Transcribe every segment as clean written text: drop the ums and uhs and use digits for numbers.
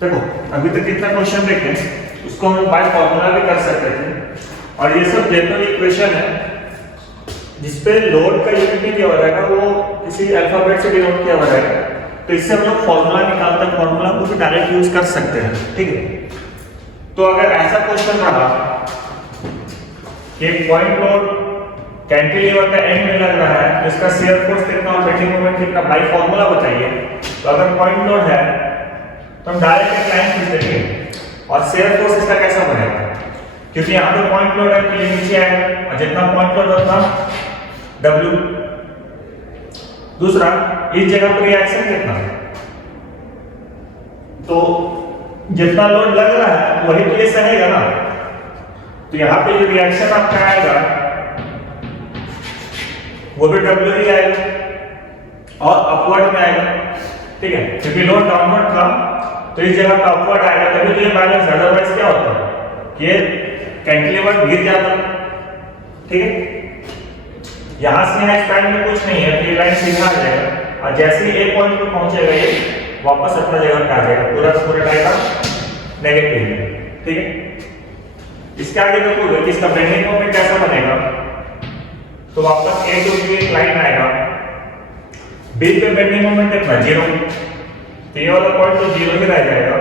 देखो अभी तक कितना क्वेश्चन देखे उसको हम बाय फॉर्मूला भी कर सकते थे, और ये सब जनरल इक्वेशन है जिसपे लोड का यूनिट नहीं दिया हुआ रहेगा, वो किसी अल्फाबेट से डिनोट किया हुआ रहेगा, तो इससे हम लोग फॉर्मूला निकालते हैं, फॉर्मूला को भी डायरेक्ट यूज कर सकते हैं। ठीक है, तो अगर ऐसा क्वेश्चन रहा कि पॉइंट लोड कैंटिलीवर का एंड में लग रहा है तो इसका शियर फोर्स कितना और बेंडिंग मोमेंट कितना बाय फॉर्मूला बताइए। तो अगर पॉइंट लोड है तो हम डायरेक्ट एक लाइन खींच देंगे, और शियर फोर्स इसका कैसा बनेगा, क्योंकि यहाँ पे पॉइंट लोड है तो ये नीचे आएगा, और जितना पॉइंट लोड होता W। दूसरा, इस जगह पर रिएक्शन कितना है, तो जितना लोड लग रहा है वही तो ये सहेगा ना, तो यहाँ पे जो रिएक्शन आपका आएगा वो भी W ही आएगा और अपवर्ड में आएगा। ठीक है, क्योंकि लोड डाउनवर्ड था तो इस जगह पे अपवर्ड आएगा, तभी तो ये बैलेंस, अदरवाइज क्या होता ये कैंटिलीवर गिर जाता। ठीक है, यहां से यहाँ एक्सपैंड में कुछ नहीं है तो ये लाइन सीधा आ जाएगा, और जैसे ही एक पॉइंट पे पहुंचेगा ये वापस अपना जगह पे आ जाएगा, पूरा का पूरा टाइप नेगेटिव है। ठीक है, इसके आगे देखोगे कि इसका बेंडिंग मोमेंट कैसा बनेगा, तो वापस ए टू बी एक लाइन आएगा, बी पे बेंडिंग मोमेंट कितना 0, तो ये वाला पॉइंट तो 0 ही रह जाएगा,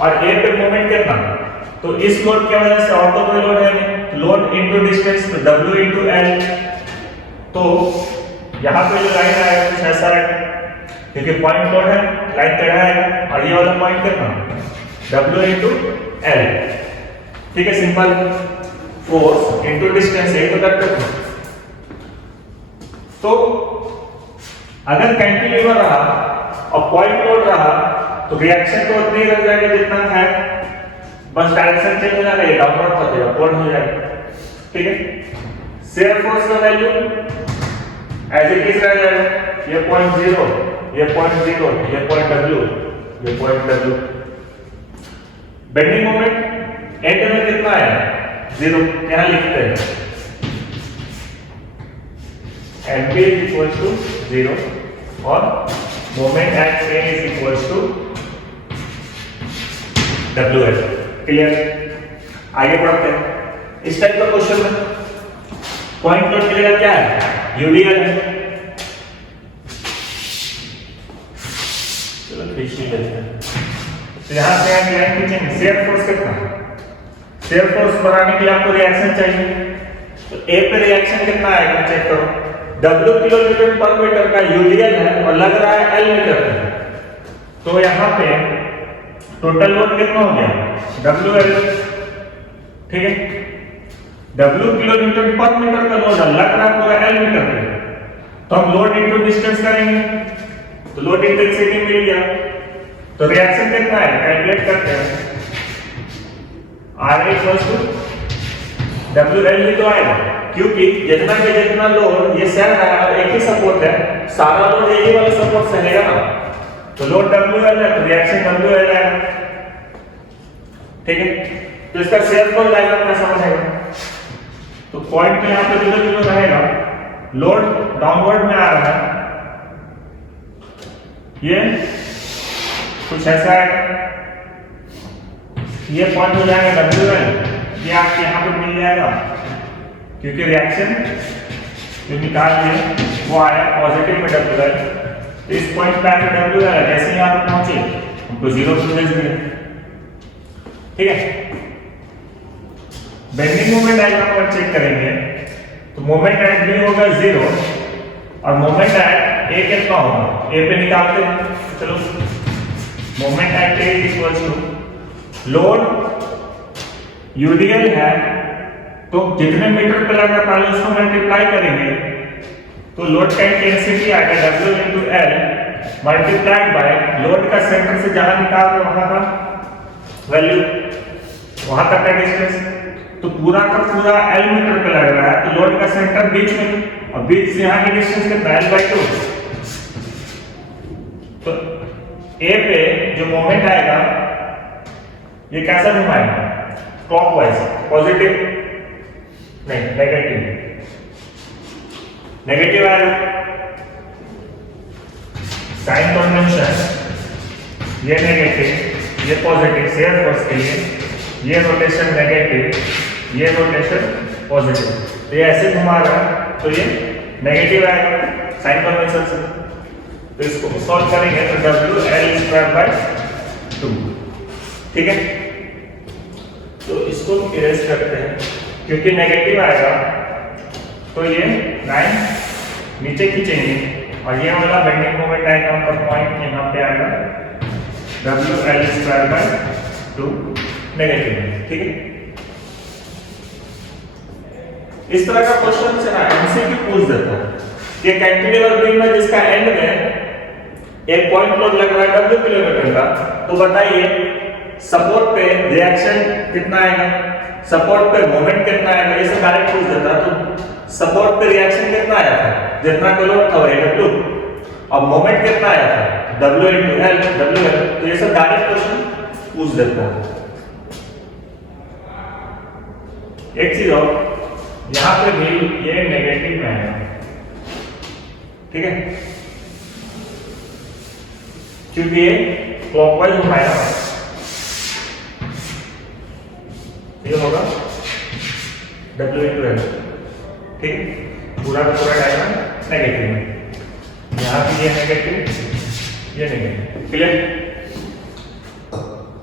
और ए पे मोमेंट कितना, तो इस लोड की वजह से और तो कोई लोड है नहीं, लोड इनटू डिस्टेंस तो W इनटू L, तो यहां पे जो लाइन आएगा कुछ ऐसा है, क्योंकि पॉइंट लोड है लाइन टेढ़ा है, और ये वाला पॉइंट कितना W इनटू L। ठीक है, सिंपल, फोर्स इनटू डिस्टेंस एक तो करते हैं। तो अगर कैंटिलीवर रहा और पॉइंट लोड रहा तो रिएक्शन तो उतनी ही रह जाएगी जितना है, बस डायरेक्शन चेंज हो जाएगा, ये डाउनवर्ड हो जाएगा, अपवर्ड हो जाएगा। ठीक है, शियर फोर्स का वैल्यू एज इट इज रह जाएगा, ये पॉइंट 0, ये पॉइंट 0, ये पॉइंट W, ये point W। Bending moment and में कितना आएगा 0, यहां लिखते हैं MB is equal to 0 और moment at A is equal to WL। Clear, आगे बढ़ते हैं। इस टाइप का क्वेश्चन में पॉइंट लोड मिलेगा क्या है, यूडीएल है। चलो खींच लेते हैं, तो यहां से हम लाइन खींचेंगे, शियर फोर्स कितना, शियर फोर्स बनाने के लिए आपको रिएक्शन चाहिए, तो ए पे रिएक्शन कितना आएगा चेक करो, W किलोमीटर पर मीटर का यूडीएल है और लग रहा है L मीटर में, तो यहाँ पे टोटल लोड कितना हो गया WL। ठीक है, W किलोमीटर पर मीटर का लोड है, लग रहा है पूरा L मीटर में, तो हम लोड इनटू डिस्टेंस करेंगे, तो लोड इंटेंसिटी मिल गया, तो रिएक्शन कितना है कैलकुलेट करते हैं, RA WL भी तो आएगा, क्योंकि जितना के जितना लोड ये सह रहा है और एक ही सपोर्ट है, सारा लोड एक ही वाला सपोर्ट सहेगा ना, तो लोड WL है तो रिएक्शन WL है। ठीक है, तो इसका शेयर फोर्स डायग्राम कैसा बनेगा, तो पॉइंट पे यहां पे 0 0 रहेगा, लोड डाउनवर्ड में आ रहा है, ये कुछ ऐसा है, ये पॉइंट हो जाएगा WL, ये आपके यहां पे मिल जाएगा, क्योंकि रिएक्शन जो निकाल लिए वो आया पॉजिटिव में WL, तो इस पॉइंट पे आके WL है, जैसे ही आप पहुंचे हमको 0 टू भेज दिया। ठीक है, बेंडिंग मोमेंट डायग्राम अगर चेक करेंगे तो मोमेंट एट B होगा 0 और मोमेंट एट A कितना होगा, A पे निकालते हैं, चलो moment at A equal to load UDL है, तो जितने मीटर पे लगा पहले उसको मल्टीप्लाई करेंगे, तो लोड का इंटेंसिटी आएगा W into L multiplied by load का सेंटर से जहां निकाल रहे वहां का वैल्यू, वहां तक का डिस्टेंस, तो पूरा का पूरा L मीटर पे लग रहा है, तो लोड का सेंटर बीच में, और बीच से यहां की डिस्टेंस कितना L/2, तो A पे जो मोमेंट आएगा ये कैसा घुमाएगा, क्लॉकवाइज, पॉजिटिव नहीं नेगेटिव, नेगेटिव आएगा, साइन कन्वेंशन ये नेगेटिव, ये पॉजिटिव शेयर फोर्स के लिए, ये रोटेशन नेगेटिव, ये रोटेशन पॉजिटिव। तो ये ऐसे घुमा रहा है तो ये नेगेटिव आएगा साइन कन्वेंशन से। तो इसको सॉल्व करेंगे तो WL²/2, ठीक है। तो इसको इरेज करते हैं क्योंकि नेगेटिव आएगा तो ये लाइन नीचे खींचेंगे और ये वाला बेंडिंग मोमेंट आएगा, उनका पॉइंट यहाँ पे आएगा WL²/2 नेगेटिव, ठीक है। इस तरह का क्वेश्चन से ना एमसीक्यू पूछ देता है कि कैंटिलीवर बीम में जिसका एंड में एक पॉइंट लोड लग रहा है W किलोमीटर का, तो बताइए सपोर्ट पे रिएक्शन कितना आएगा, सपोर्ट पे मोमेंट कितना आएगा, ये सब डायरेक्ट पूछ देता है। तो सपोर्ट पे रिएक्शन कितना आया था, जितना का लोड था वही W, और मोमेंट कितना आया था W/L, WL। तो ये सब डायरेक्ट क्वेश्चन पूछ देता है। एक चीज और, यहां पे भी ये नेगेटिव में है, ठीक है, क्योंकि ये क्लॉकवाइज घुमाया, ये होगा W/L, ठीक है। पूरा का पूरा डायग्राम नेगेटिव में, यहाँ भी ये नेगेटिव, ये नेगेटिव, क्लियर।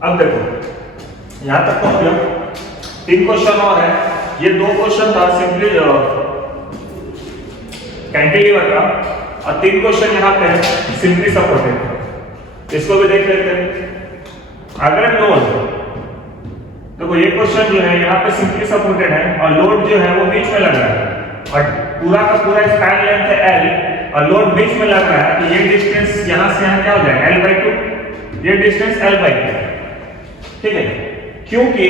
अब देखो यहाँ तक तो हम 3 क्वेश्चन और है। ये 2 क्वेश्चन था सिंपली कैंटिलीवर का, और 3 क्वेश्चन यहाँ पे सिंपली सपोर्टेड। इसको भी देख लेते हैं। अगर लोड, देखो ये क्वेश्चन जो है यहाँ पे सिंपली सपोर्टेड है और लोड जो है वो बीच में लग रहा है, और पूरा का पूरा स्पैन लेंथ है L और लोड बीच में लग रहा है, तो ये डिस्टेंस यहाँ से यहाँ क्या हो जाएगा L/2, ये डिस्टेंस L/2, ठीक है। क्योंकि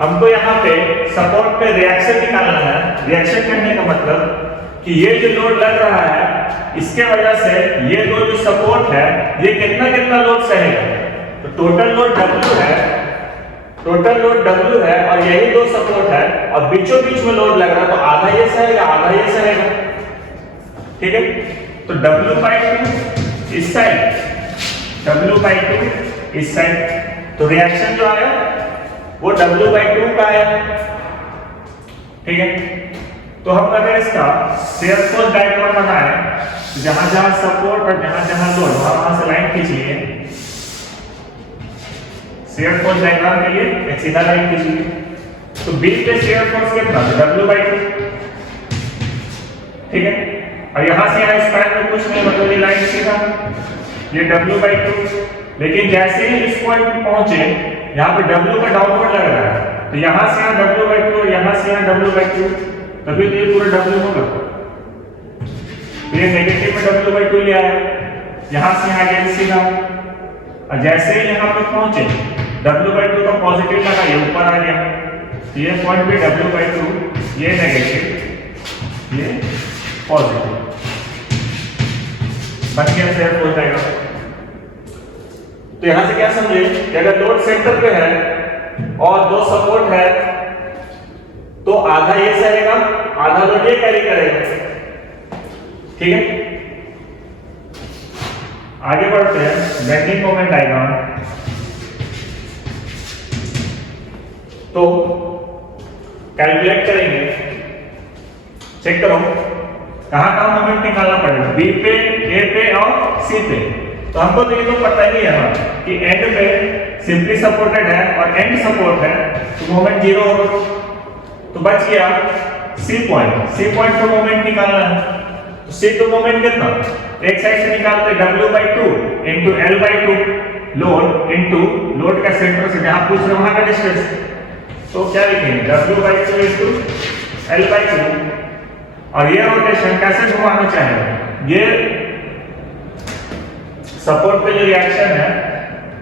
हमको यहाँ पे सपोर्ट पे रिएक्शन निकालना है। रिएक्शन करने का मतलब कि ये जो लोड लग रहा है इसके वजह से ये दो जो सपोर्ट है ये कितना कितना लोड सहेगा। तो टोटल लोड W है, टोटल लोड W है और यही दो सपोर्ट है, और बीचों बीच में लोड लग रहा है, तो आधा ये सहेगा आधा ये सहेगा, ठीक है। तो W/2 इस साइड, W/2 इस साइड, तो रिएक्शन जो आया वो W/2 का है, ठीक है। तो हम अगर इसका शेयर फोर्स डायग्राम बनाएं, जहां जहां सपोर्ट और जहां जहां लोड, वहां से लाइन खींच लिए। शेयर फोर्स डायग्राम के लिए एक सीधा लाइन खींच लिए, तो बी पे शेयर फोर्स कितना है W/2, ठीक है। और यहां से यहां स्पैन में कुछ नहीं, मतलब ये लाइन सीधा, ये W/2। लेकिन जैसे ही इस पॉइंट पे पहुंचे, यहाँ पे W का डाउनवर्ड लग रहा है, तो यहां से यहां W/2 और यहां से यहां W/2, तभी तो ये पूरा W होगा। तो ये नेगेटिव में W/2 ले आया, यहां से यहां गया सीधा, और जैसे ही यहां पे पहुंचे W/2 का पॉजिटिव लगा, ये ऊपर आ गया, तो ये पॉइंट पे W/2, ये नेगेटिव, ये पॉजिटिव बन गया शेयर फोर्स डायग्राम। तो यहां से क्या समझे कि अगर लोड सेंटर पे है और दो सपोर्ट है, तो आधा ये सहेगा आधा लोड ये कैरी करेगा, ठीक है। आगे बढ़ते हैं, बेंडिंग मोमेंट डायग्राम। तो कैलकुलेट करेंगे, चेक करो कहां कहां मोमेंट निकालना पड़ेगा, बी पे, ए पे और सी पे। तो हमको तो ये तो पता ही है कि एंड पे सिंपली सपोर्टेड है और एंड सपोर्ट है, तो मोमेंट 0 होगा। तो बच गया सी पॉइंट, सी पॉइंट पे मोमेंट निकालना है। तो सी पे मोमेंट कितना, एक साइड से निकालते W/2 into L/2 load into load का सेंटर से जहां पूछ रहे वहां का डिस्टेंस, तो क्या लिखेंगे W/2 into L/2। और ये रोटेशन कैसे घुमाना चाहेंगे, ये सपोर्ट पे जो रिएक्शन है,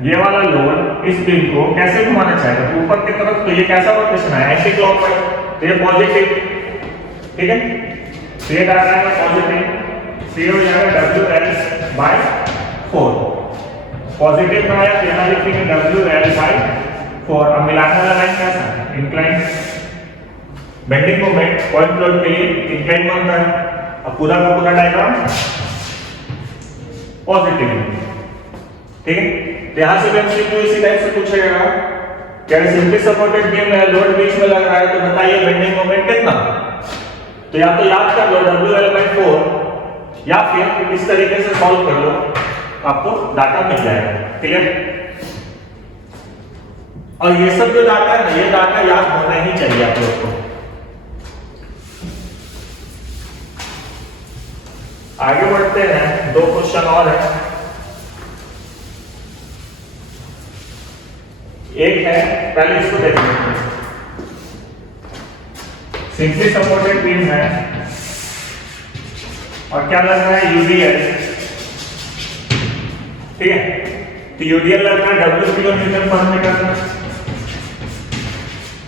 ये वाला लोड इस बीम को कैसे घुमाना चाहेगा ऊपर की तरफ, तो ये कैसा रोटेशन है एंटी क्लॉकवाइज, तो ये पॉजिटिव, ठीक है। तो ये डायग्राम है पॉजिटिव, सी हो जाएगा WL/4, पॉजिटिव में आया तो यहां लिखेंगे WL/4। अब मिलाने वाला लाइन कैसा, incline. Bending moment point load के लिए इंक्लाइन बनता है, अब पूरा का पूरा डायग्राम पॉजिटिव, ठीक है। तो यहाँ से भी एमसीक्यू इसी टाइप से पूछेगा कि सिंपली सपोर्टेड बीम है, लोड बीच में लग रहा है, तो बताइए बेंडिंग मोमेंट कितना। तो या तो याद कर लो WL/4 या फिर इस तरीके से सॉल्व कर लो, आपको डाटा मिल जाएगा। क्लियर? और ये सब जो डाटा है ना, ये डाटा याद होना ही चाहिए आप लोग को। आगे बढ़ते हैं, 2 क्वेश्चन और है। एक है, पहले इसको देख लेते हैं। सिंपली सपोर्टेड बीम है और क्या लग रहा है यूडीएल, ठीक है। तो यूडीएल लग रहा है W किलोमीटर पर मीटर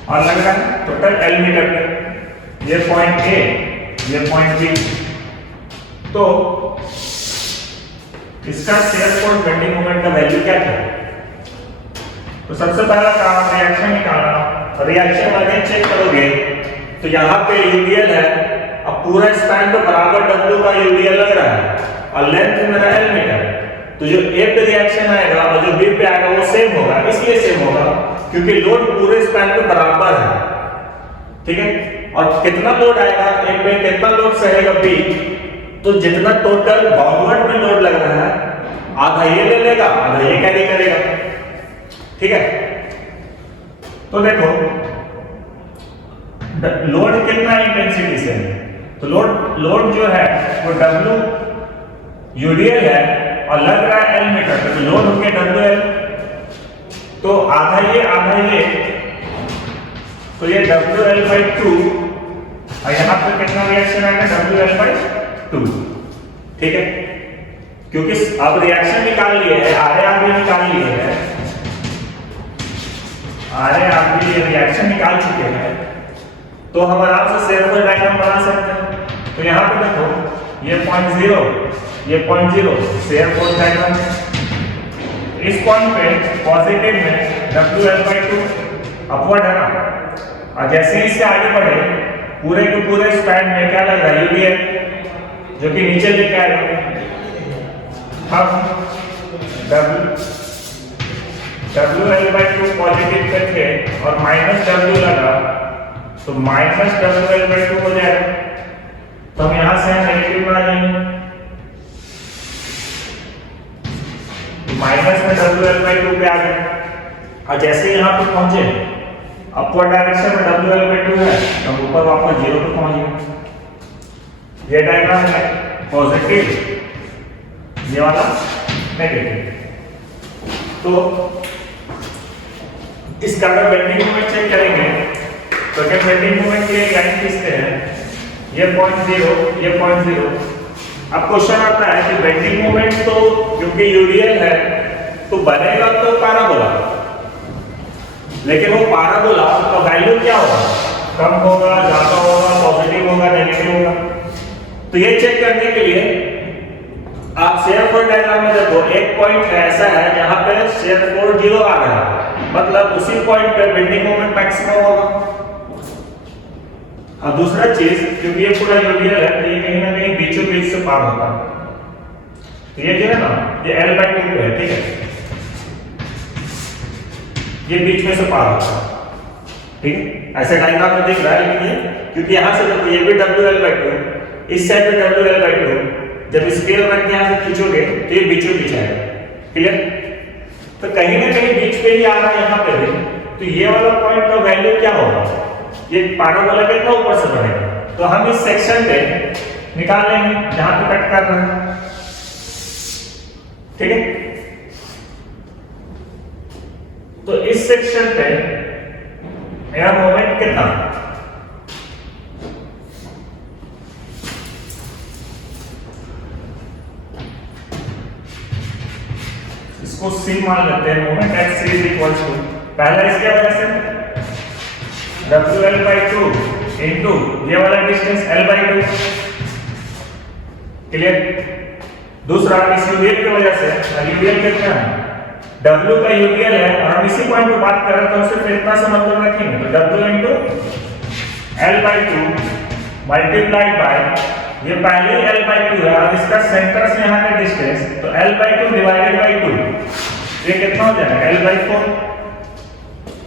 और लग रहा है टोटल L मीटर पे। ये पॉइंट A, ये पॉइंट B। तो इसका शेयर फोर्स बेंडिंग मोमेंट का वैल्यू क्या था? तो सबसे पहला काम रिएक्शन निकालना। रिएक्शन अगेन चेक करोगे तो यहाँ पे यूडीएल है, अब पूरा स्पैन तो बराबर W का यूडीएल लग रहा है और लेंथ मेरा L मीटर। तो जो A पे रिएक्शन आएगा और जो B पे आएगा वो सेम होगा। इसलिए सेम होगा क्योंकि लोड पूरे स्पैन पे बराबर है, ठीक है। और कितना लोड आएगा A पे, कितना लोड सहेगा B, तो जितना टोटल बाउंड में लोड लग रहा है आधा ये ले लेगा, आधा ये कैरी करेगा, ठीक है। तो देखो लोड कितना इंटेंसिटी से है, तो लोड जो है वो W यूडीएल है और लग रहा है L मीटर पे, तो लोड हो गया WL। तो आधा ये तो ये WL/2 और यहाँ पे कितना रिएक्शन आएगा WL/2, ठीक है। क्योंकि अब रिएक्शन निकाल लिए है, RA निकाल लिए है, RA रिएक्शन निकाल चुके हैं, तो हम आराम से शेयर फोर्स डायग्राम बना सकते हैं। तो यहाँ पे देखो ये पॉइंट 0, ये पॉइंट 0 शेयर फोर्स डायग्राम। इस पॉइंट पे पॉजिटिव में WL/2 अपवर्ड है ना, और जैसे ही इससे आगे बढ़े पूरे के पूरे स्पैन में क्या लग रहा है यूडीएल, जो कि नीचे लेके आएगा। हम WL/2 पॉजिटिव करके और -W लगा तो -WL/2 हो जाएगा। तो हम यहां से नेगेटिव में आ जाएंगे, माइनस में WL/2 पे आ गए। और जैसे यहां पे पहुंचे अपवर्ड डायरेक्शन में WL/2 है तो ऊपर वापस 0 पे पहुंच गए। ये डायग्राम है पॉजिटिव, ये वाला नेगेटिव। तो इसका अगर बेंडिंग मोमेंट चेक करेंगे तो क्या बेंडिंग मोमेंट के लाइन खींचते हैं, ये पॉइंट 0, ये पॉइंट 0। अब क्वेश्चन आता है कि बेंडिंग मोमेंट तो क्योंकि यूडीएल है तो बनेगा तो पैराबोला, लेकिन वो पैराबोला का वैल्यू क्या होगा, कम होगा, ज्यादा होगा, पॉजिटिव होगा, नेगेटिव होगा। तो ये चेक करने के लिए आप शेयर फोर्स डायग्राम में देखो, एक पॉइंट ऐसा है जहां पे शेयर फोर्स 0 आ रहा है, मतलब उसी पॉइंट पे बेंडिंग मोमेंट मैक्सिमम होगा। और दूसरा चीज, क्योंकि ये पूरा यूडीएल है तो ये कहीं ना कहीं बीचों बीच से पार होता है। तो ये जो है ना, ये L/2 पे है, ठीक है, ये बीच में से पार होता है, ठीक है। ऐसे डायग्राम में दिख रहा है, लेकिन ये क्योंकि यहां से देखो ये भी WL/2, इस साइड पे WL/2, जब स्केल रख के यहां से खींचोगे तो ये बीचों बीच आएगा। क्लियर? तो कहीं ना कहीं बीच पे ही आ रहा है यहां पे भी। तो ये वाला पॉइंट का वैल्यू क्या होगा, ये पैराबोला कितना ऊपर से बढ़ेगा, तो हम इस सेक्शन पे निकाल लेंगे जहां पे कट कर रहे हैं, ठीक है। तो इस सेक्शन पे मेरा मोमेंट कितना, इसको C मान लेते हैं। Moment x is equal to, पहला इसके वजह से WL/2 इनटू ये वाला डिस्टेंस L/2, क्लियर। दूसरा इस यूडीएल की वजह से, यूडीएल कितना है, W का यूडीएल है और हम इसी पॉइंट पे बात कर रहे हैं तो सिर्फ इतना से मतलब रखेंगे, तो W into L/2 multiplied by, ये पहले ही L/2 है और इसका सेंटर से यहां का डिस्टेंस, तो L/2 डिवाइडेड बाय 2, ये कितना हो जाएगा L/4,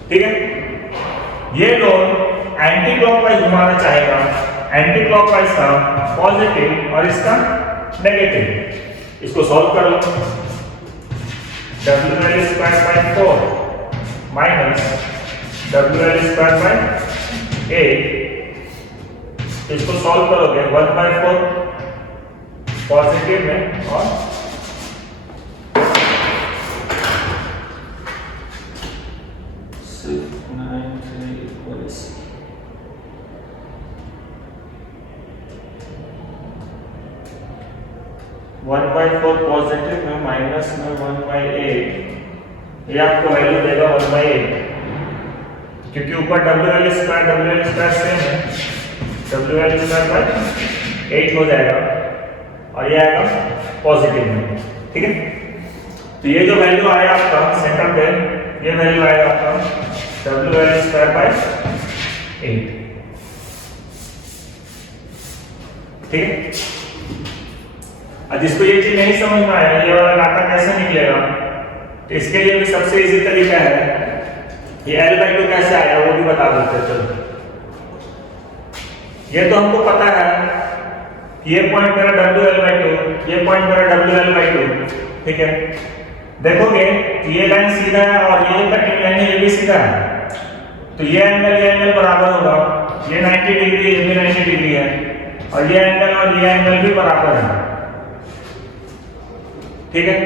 ठीक है। ये लोड एंटी क्लॉकवाइज घुमाना चाहेगा, एंटी क्लॉकवाइज का पॉजिटिव और इसका नेगेटिव, इसको सॉल्व कर लो। WL²/4 माइनस WL²/8, इसको सॉल्व करोगे 1/4 पॉजिटिव में और 1/4 पॉजिटिव में माइनस में 1/8, ये आपको वैल्यू देगा 1/8, क्योंकि ऊपर WL² सेम है, WL²/8 हो जाएगा और ये आएगा पॉजिटिव में, ठीक है। तो ये जो वैल्यू आया आपका सेंटर पे, ये वैल्यू आएगा आपका WL²/8, ठीक है। अब जिसको ये चीज नहीं समझ में आया ये वाला डाटा कैसे निकलेगा, तो इसके लिए भी सबसे इजी तरीका है, ये L/2 कैसे आया वो भी बता देते हैं। चलो, ये तो हमको पता है कि ये पॉइंट मेरा WL/2, ये पॉइंट मेरा WL/2, ठीक है। देखोगे ये लाइन सीधा है और ये कटिंग लाइन है, ये भी सीधा है, तो ये एंगल बराबर होगा, ये 90 डिग्री, ये भी 90 डिग्री है, और ये एंगल भी बराबर है, ठीक है।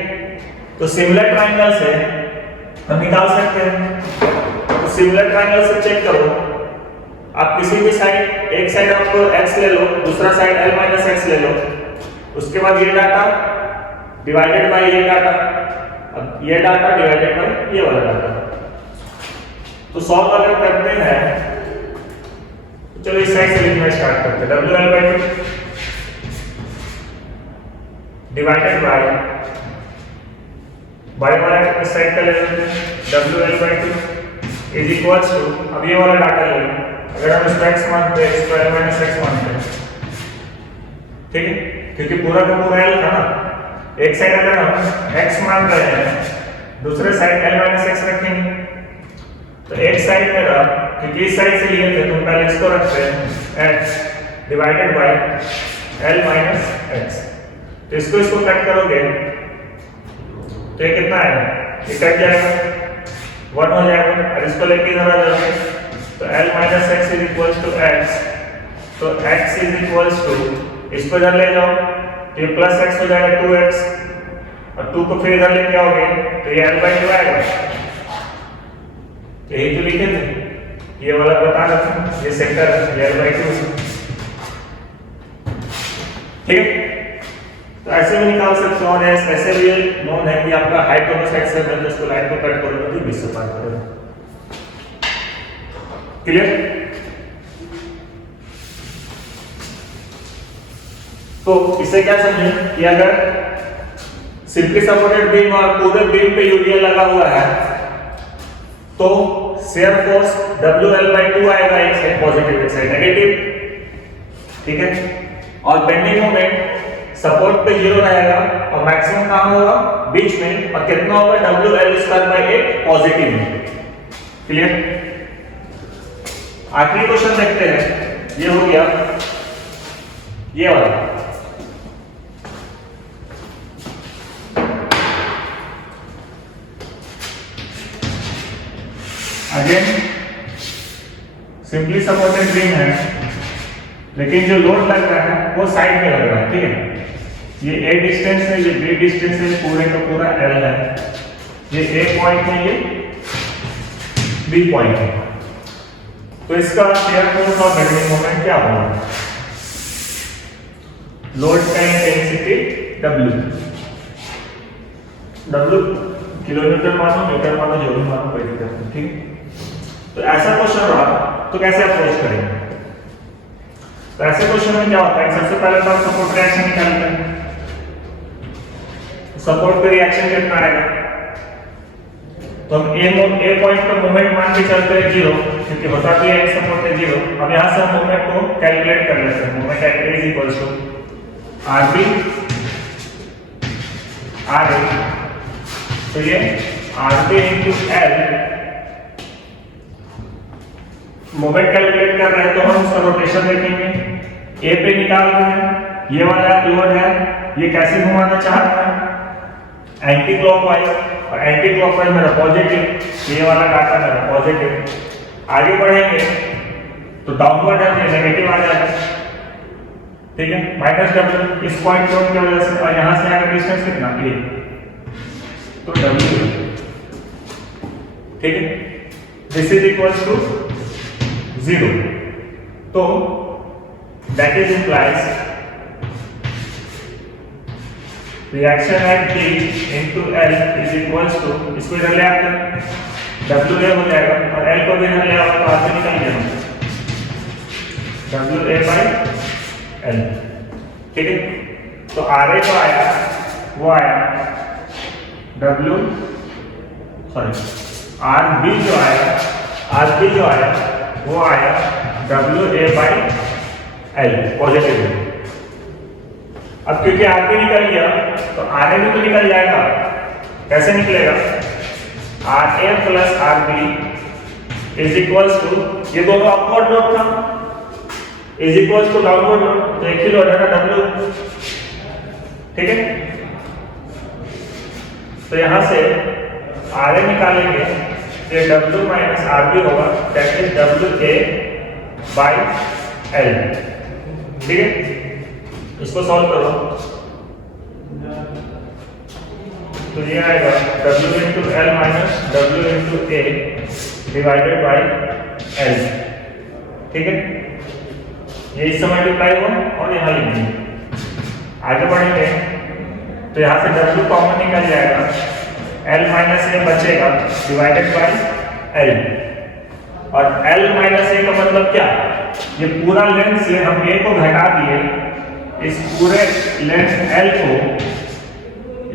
तो सिमिलर ट्रायंगल से हम निकाल सकते हैं। तो सिमिलर ट्रायंगल से चेक करो, आप किसी भी साइड, एक साइड आप x ले लो, दूसरा साइड L-x ले लो, उसके बाद ये डाटा डिवाइडेड बाय ये डाटा, अब ये डाटा डिवाइडेड बाय ये वाला डाटा। तो सॉल्व अगर करते हैं तो चलो इस साइड से लिखना स्टार्ट करते हैं। WL/2 डिवाइडेड बाय वाला इस साइड का ले लेते हैं, WL/2 इज इक्वल्स टू, अब ये वाला डाटा ले लो, अगर हम इसको x मानते हैं, इसको L-x मानते हैं, ठीक है, क्योंकि पूरा का पूरा L था ना। एक साइड अगर हम x मान रहे हैं, दूसरे साइड L-x रखेंगे, तो एक साइड मेरा, क्योंकि इस साइड से लिए थे तो पहले इसको रखते हैं x डिवाइडेड बाय L-x, तो इसको कट करोगे तो ये कितना आएगा, ये कट जाएगा, 1 हो जाएगा, और इसको लेके इधर आ जाओगे तो L-x is equals to x, तो x इज इक्वल्स टू, इसको इधर ले जाओ तो ये प्लस x हो जाएगा 2x, और 2 को फिर इधर लेके आओगे तो ये L/2 आएगा। यही तो लिखे थे, ये वाला बता रहा था, ये सेक्टर है, ये L/2, ठीक है। तो ऐसे भी निकाल सकते हो, और ऐसे भी नोन है कि आपका हाइपोटेनस एक्सेस है, जिसको लाइन को कट करोगे तो 20 से पार करोगे। क्लियर? तो इसे क्या समझे कि अगर सिंपली सपोर्टेड बीम और पूरे बीम पे यूडीएल लगा हुआ है तो शेयर फोर्स WL/2 आएगा, एक साइड पॉजिटिव एक साइड नेगेटिव, ठीक है। और बेंडिंग मोमेंट सपोर्ट पे 0 रहेगा और मैक्सिमम कहां होगा, बीच में, और कितना होगा WL²/8 पॉजिटिव में। क्लियर? आखिरी क्वेश्चन देखते हैं, ये हो गया ये वाला। अगेन सिंपली सपोर्टेड बीम है, लेकिन जो लोड लग रहा है वो साइड में लग रहा है, ठीक है। ये A डिस्टेंस है, ये B डिस्टेंस है, पूरे का पूरा L है, ये A पॉइंट है, ये B पॉइंट है। तो इसका शेयर फोर्स और बेंडिंग मोमेंट क्या होगा, लोड का इंटेंसिटी W किलोमीटर मानो, मीटर मानो, जो भी मानो, कोई दिक्कत नहीं, ठीक। तो ऐसा क्वेश्चन रहा तो कैसे अप्रोच करेंगे, तो ऐसे क्वेश्चन में क्या होता है, सबसे पहले तो सपोर्ट रिएक्शन निकालते हैं। सपोर्ट पे रिएक्शन कितना आएगा, तो हम ए पॉइंट पे मोमेंट मान के चलते हैं 0, क्योंकि होता तो है सपोर्ट है 0। अब यहां से हम मोमेंट को कैलकुलेट कर लेते हैं, moment is equals to RB RA, तो ये RB into L, moment calculate कर रहे हैं तो हम उसका रोटेशन देखेंगे। ए पे निकाल रहे हैं, ये वाला लोड है, ये कैसे घुमाना चाहते हैं एंटी क्लॉकवाइज, और एंटी क्लॉकवाइज मेरा पॉजिटिव, ये वाला डाटा मेरा पॉजिटिव। आगे बढ़ेंगे तो डाउनवर्ड है तो नेगेटिव आ जाएगा, ठीक है, माइनस डब्ल्यू इस पॉइंट लोड की वजह से, और यहां से आगे डिस्टेंस कितना ए, तो डब्ल्यू, ठीक है, दिस इज इक्वल टू 0। तो that is implies reaction at D into L is equals to, इसको इधर ले आते हैं, WA हो जाएगा और L को भी इधर ले आओ तो आगे निकल जाएगा WA by L, ठीक है। तो RA जो आया वो आया RB जो आया वो आया WA by L पॉजिटिव। अब क्योंकि RB निकल गया तो RA भी तो निकल जाएगा, कैसे निकलेगा, RA plus RB is equals to, ये दोनों अपवर्ड लोड था, is equals to downward load, तो एक ही लोड है ना W, ठीक है। तो यहां से RA निकालेंगे तो ये W माइनस RB होगा, that is WA by L, ठीक है। इसको सॉल्व करो तो ये आएगा W into L minus W into A divided by L, ठीक है। ये इससे मल्टीप्लाई हुआ और यहाँ लिख दिए। आगे बढ़ेंगे तो यहाँ से W कॉमन निकल जाएगा, L माइनस A बचेगा डिवाइडेड बाई L, और L माइनस A का मतलब क्या, ये पूरा लेंथ से हम A को घटा दिए, इस पूरे लेंथ L को,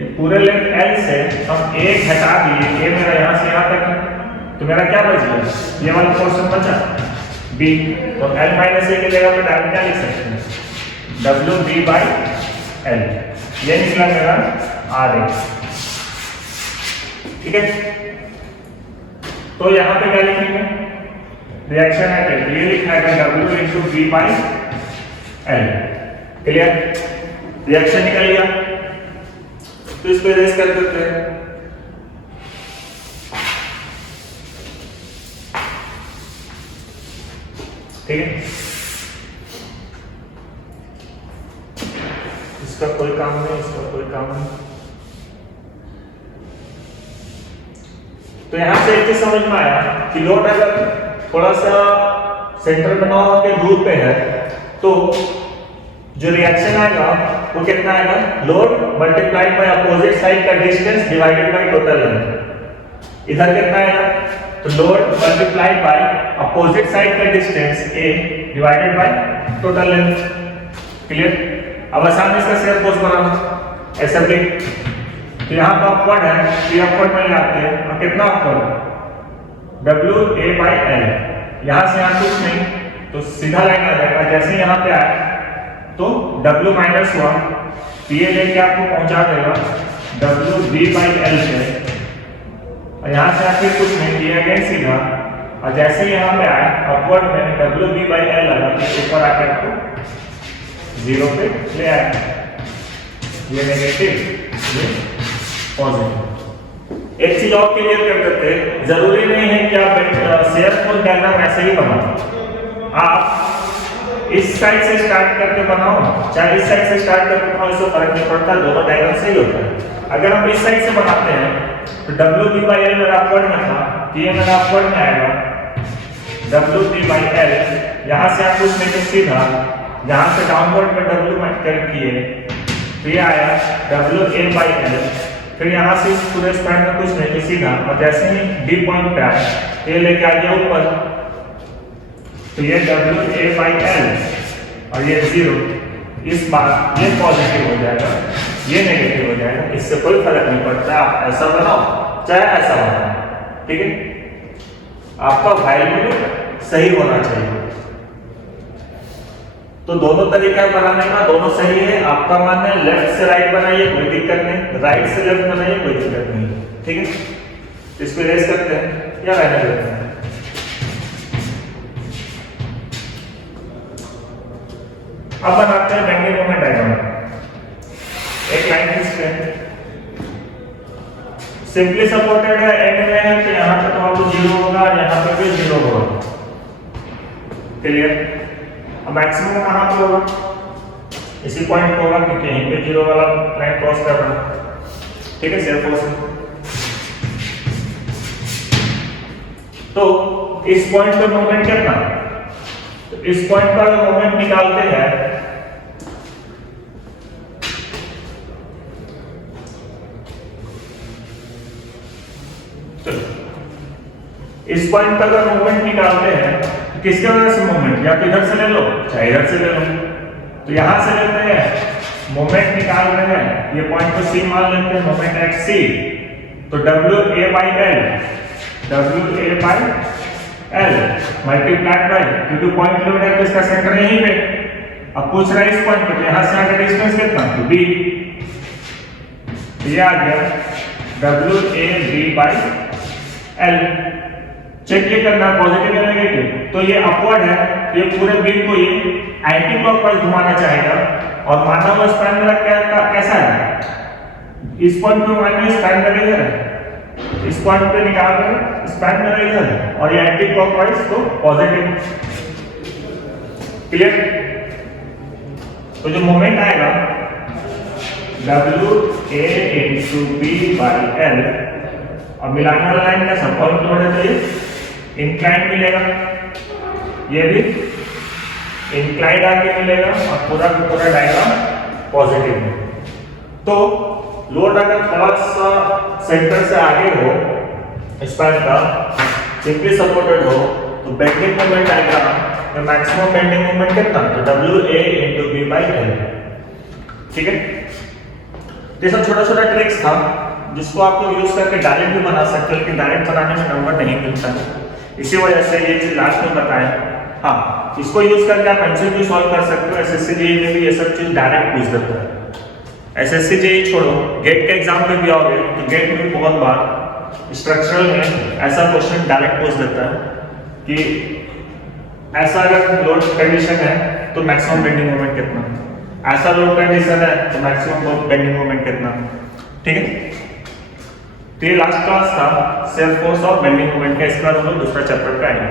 ये पूरे लेंथ L से हम A घटा दिए, A मेरा यहाँ से यहाँ तक है, तो मेरा क्या बच गया, ये वाला पोर्शन बचा B, तो L माइनस A की जगह पे डायरेक्ट क्या लिख सकते हैं WB बाई L, ये निकला मेरा RA, ठीक है। तो यहाँ पे क्या लिखेंगे, रिएक्शन है ये लिखा है W into B by L, clear, reaction निकल गया। तो इसको इरेज कर देते हैं, ठीक है, इसका कोई काम नहीं, इसका कोई काम नहीं। तो यहां से एक चीज समझ में आया कि लोड अगर थोड़ा सा सेंटर बना हुआ के दूर पे है तो जो रिएक्शन आएगा वो कितना आएगा, load multiplied by opposite side का distance divided by total length. इधर कितना आएगा, तो load multiplied by opposite side का distance A divided by total length, clear. अब आसानी से शेयर फोर्स बनाना ऐसे भी, तो यहाँ पर अपवर्ड है तो अपवर्ड में ले आते हैं, और कितना अपवर्ड WA बाय L, यहाँ से यहाँ कुछ नहीं तो सीधा लाइन आ जाएगा, जैसे यहाँ पे आए तो W माइनस हुआ, ये लेके आपको पहुंचा देगा WB बाई L से, और यहाँ से आके कुछ नहीं किया अगेन सीधा, और जैसे यहाँ पे आए अपवर्ड में WB बाई L लगा तो ऊपर आके आपको 0 पे ले आए, ये नेगेटिव ये पॉजिटिव। एक चीज और क्लियर कर देते हैं, जरूरी नहीं है कि आप शेयर फोर्स डायग्राम ऐसे ही बनाओ, आप इस साइड से स्टार्ट करके बनाओ, चाहे इस साइड से स्टार्ट करके बनाओ, इससे फर्क नहीं पड़ता, दोनों डायग्राम सही होता है। अगर हम इस साइड से बनाते हैं तो WB बाई L मेरा अपवर्ड में था, ये मेरा अपवर्ड में आएगा WB बाई L, यहाँ से आप कुछ नहीं सीधा, यहाँ से डाउनवर्ड में W माइनस कर किए तो ये आया WA बाई L, फिर यहाँ से इस पूरे स्पैन में कुछ नहीं सीधा, और जैसे ही D पॉइंट पे आए ये लेके आ गया ऊपर, तो ये WA बाई L और ये 0, इस बार ये पॉजिटिव हो जाएगा, ये नेगेटिव हो जाएगा, इससे कोई फर्क नहीं पड़ता, आप ऐसा बनाओ चाहे ऐसा बनाओ, ठीक है। आपका वैल्यू सही होना चाहिए, तो दोनों तरीका बनाने का दोनों सही है। आपका मानना है लेफ्ट से राइट बनाइए कोई दिक्कत नहीं, राइट से लेफ्ट बनाइए कोई दिक्कत नहीं, ठीक है। इसको रेस करते हैं या रहने देते हैं। अब बनाते हैं बेंडिंग मोमेंट डायग्राम। एक लाइन खींचते हैं, सिंपली सपोर्टेड है, एंड में है तो यहाँ पे तो आपको 0 होगा और यहाँ पे भी 0 होगा। क्लियर? अब मैक्सिमम कहाँ पे होगा? इसी पॉइंट पे होगा क्योंकि यहीं पे 0 वाला लाइन क्रॉस कर रहा है। ठीक है, सेल्फ फोर्स। तो इस पॉइंट पे मोमेंट कितना? तो इस पॉइंट पर मोमेंट निकालते हैं इस पॉइंट पर अगर मूवमेंट निकालते हैं तो किसके वजह से मूवमेंट? या तो इधर से ले लो चाहे इधर से ले लो। तो यहां से लेते हैं, मूवमेंट निकाल रहे हैं, ये पॉइंट को सी मान लेते हैं, मूवमेंट एट सी। तो WA by L multiplied by, क्योंकि पॉइंट लोड है तो इसका सेंटर यहीं पे। अब पूछ रहा है इस पॉइंट पे, यहां से आगे डिस्टेंस कितना? तो b। ये आ गया WAB by L। चेक ये करना पॉजिटिव या नेगेटिव। तो ये अपवर्ड है, ये पूरे बीम को ये एंटी क्लॉकवाइज घुमाना चाहेगा और माना हुआ स्पैन मेरा कैसा है? इस पॉइंट पे मानिए स्पैन मेरा इधर है, इस पॉइंट पे निकाल रहे हैं स्पैन मेरा इधर है और ये एंटी क्लॉकवाइज तो पॉजिटिव। क्लियर? तो जो मोमेंट आएगा WA into B by L, और मिलाने वाला लाइन का सपोर्ट लोड है तो ये इंक्लाइंड मिलेगा, ये भी इंक्लाइंड आके मिलेगा और पूरा का पूरा डायग्राम पॉजिटिव है। तो लोड अगर थोड़ा सा सेंटर से आगे हो, स्पैन का सिंपली सपोर्टेड हो, तो बेंडिंग मोमेंट आएगा में मैक्सिमम बेंडिंग मोमेंट कितना? तो WA into B by L। ठीक है, ये सब छोटा छोटा ट्रिक्स था जिसको आप लोग यूज करके डायरेक्ट भी बना सकते हो, लेकिन डायरेक्ट बनाने में नंबर नहीं मिलता है, इसी वजह से ये चीज लास्ट में बताया। हाँ, इसको यूज करके आप एमसीक्यू सॉल्व कर सकते हो। एसएससी जेईई में भी ये सब चीज डायरेक्ट पूछ देता है। एसएससी जेईई छोड़ो, गेट के एग्जाम में भी आओगे तो गेट में भी बहुत बार स्ट्रक्चरल में ऐसा क्वेश्चन डायरेक्ट पूछ देता है कि ऐसा अगर लोड कंडीशन है तो मैक्सिमम बेंडिंग मोमेंट कितना, ऐसा लोड कंडीशन है तो मैक्सिमम बेंडिंग मोमेंट कितना। ठीक है, तो ये लास्ट क्लास था सेल्फ फोर्स और बेंडिंग मोमेंट का। इसके बाद हम लोग दूसरा चैप्टर पे आएंगे।